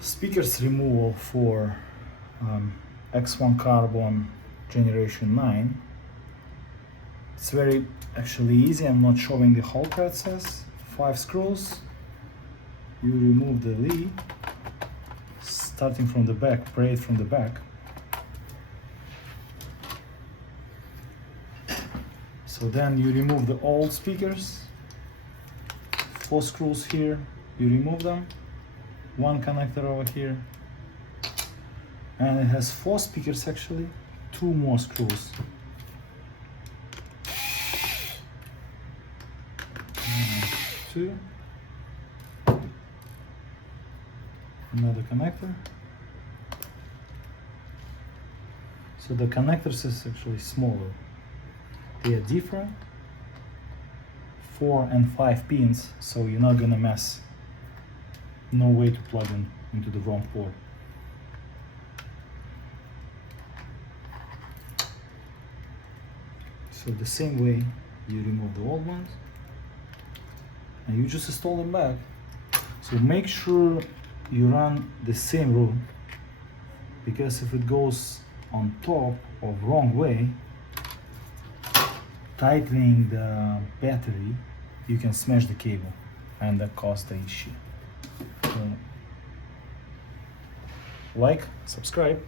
Speakers removal for X1 Carbon Generation 9. It's very actually easy. I'm not showing the whole process. 5 screws. You remove the lead, starting from the back, braid from the back. So then you remove the old speakers. 4 screws here, you remove them. 1 connector over here. And it has 4 speakers actually, 2 more screws. 2. Another connector. So the connectors is actually smaller. They are different. 4 and 5 pins, so you're not gonna mess. No way to plug in into the wrong port. So the same way you remove the old ones and you just install them back. So make sure you run the same route, because if it goes on top or wrong way, tightening the battery, you can smash the cable and that cause the issue. So, like, subscribe.